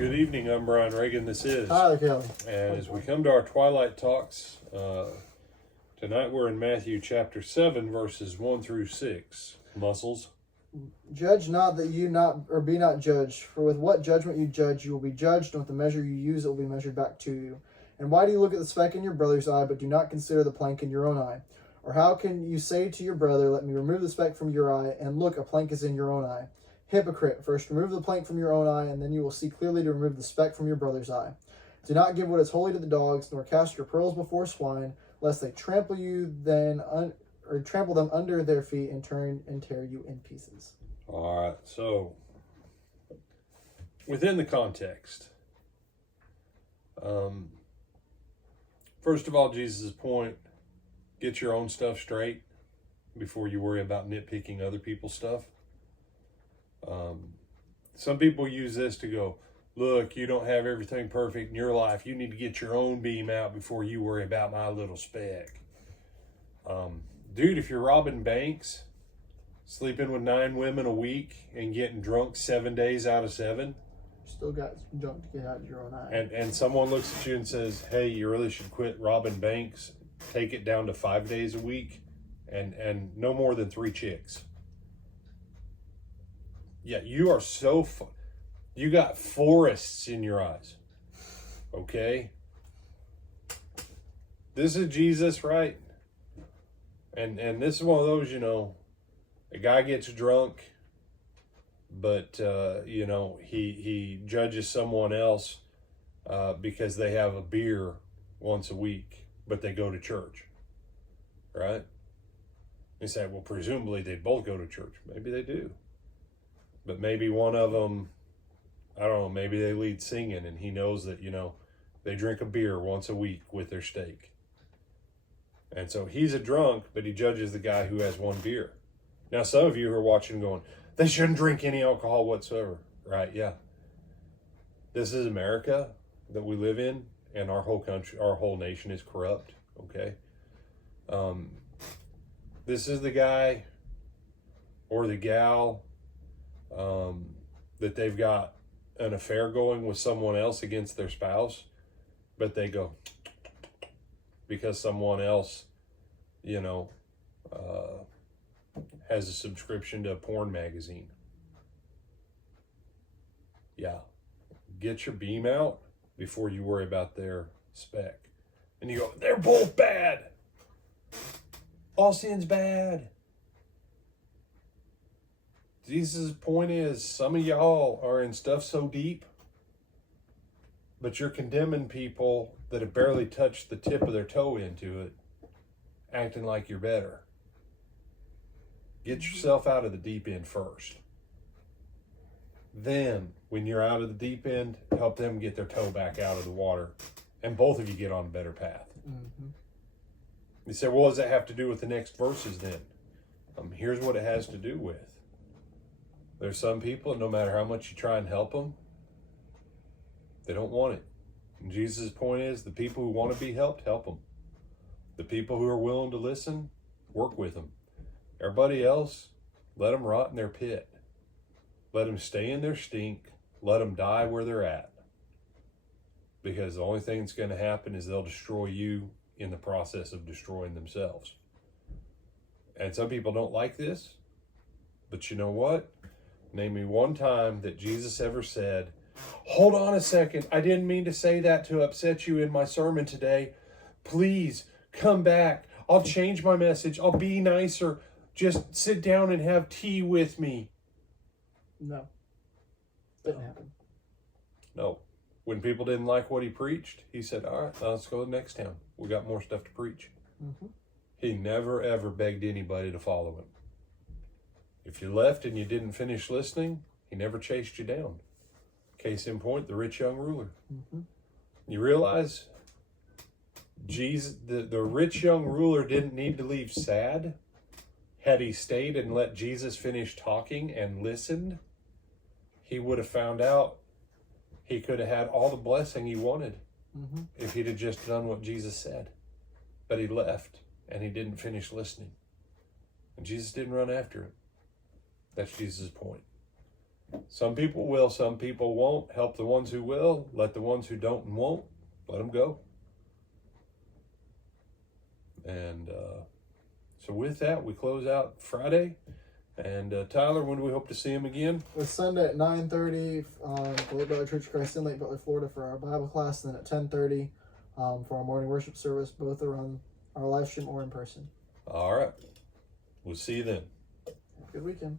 Good evening, I'm Brian Reagan, this is. Hi, Kelly. And as we come to our Twilight talks, tonight we're in Matthew chapter 7, verses 1 through 6. Muscles. Judge not that you be not judged, for with what judgment you judge, you will be judged, and with the measure you use, it will be measured back to you. And why do you look at the speck in your brother's eye, but do not consider the plank in your own eye? Or how can you say to your brother, let me remove the speck from your eye, and look, a plank is in your own eye? Hypocrite, first remove the plank from your own eye, and then you will see clearly to remove the speck from your brother's eye. Do not give what is holy to the dogs, nor cast your pearls before swine, lest they trample you or trample them under their feet and turn and tear you in pieces. All right, so within the context, first of all, Jesus' point, get your own stuff straight before you worry about nitpicking other people's stuff. Some people use this to go, look, you don't have everything perfect in your life. You need to get your own beam out before you worry about my little speck. Dude, if you're robbing banks, sleeping with 9 women a week, and getting drunk 7 days out of 7, Still got junk to get out of your own eye. and someone looks at you and says, hey, you really should quit robbing banks, take it down to 5 days a week, and no more than 3 chicks. Yeah, you are so you got forests in your eyes. Okay? This is Jesus, right? And this is one of those, a guy gets drunk, but he judges someone else because they have a beer once a week, but they go to church. Right? You say, well, presumably they both go to church. Maybe they do. But maybe one of them, I don't know, maybe they lead singing and he knows that, they drink a beer once a week with their steak. And so he's a drunk, but he judges the guy who has 1 beer. Now, some of you who are watching going, they shouldn't drink any alcohol whatsoever. Right, yeah. This is America that we live in, and our whole country, our whole nation is corrupt, okay? This is the guy or the gal that they've got an affair going with someone else against their spouse, but they go because someone else, has a subscription to a porn magazine. Yeah. Get your beam out before you worry about their speck. And you go, they're both bad. All sin's bad. Jesus' point is, some of y'all are in stuff so deep, but you're condemning people that have barely touched the tip of their toe into it, acting like you're better. Get yourself out of the deep end first. Then, when you're out of the deep end, help them get their toe back out of the water, and both of you get on a better path. Mm-hmm. You say, well, what does that have to do with the next verses then? Here's what it has to do with. There's some people, no matter how much you try and help them, they don't want it. And Jesus' point is, the people who want to be helped, help them. The people who are willing to listen, work with them. Everybody else, let them rot in their pit. Let them stay in their stink. Let them die where they're at. Because the only thing that's going to happen is they'll destroy you in the process of destroying themselves. And some people don't like this, but you know what? Name me one time that Jesus ever said, hold on a second, I didn't mean to say that to upset you in my sermon today. Please come back. I'll change my message. I'll be nicer. Just sit down and have tea with me. No. Didn't happen. No. When people didn't like what he preached, he said, all right, now let's go to the next town. We got more stuff to preach. Mm-hmm. He never, ever begged anybody to follow him. If you left and you didn't finish listening, he never chased you down. Case in point, the rich young ruler. Mm-hmm. You realize Jesus, the rich young ruler didn't need to leave sad. Had he stayed and let Jesus finish talking and listened, he would have found out he could have had all the blessing he wanted if he'd have just done what Jesus said. But he left and he didn't finish listening. And Jesus didn't run after him. That's Jesus' point. Some people will, some people won't. Help the ones who will. Let the ones who don't and won't, let them go. And so with that, we close out Friday. And Tyler, when do we hope to see him again? It's Sunday at 9:30 the Lake Butler Church of Christ in Lake Butler, Florida for our Bible class, and then at 10:30 for our morning worship service. Both are on our live stream or in person. All right. We'll see you then. Have a good weekend.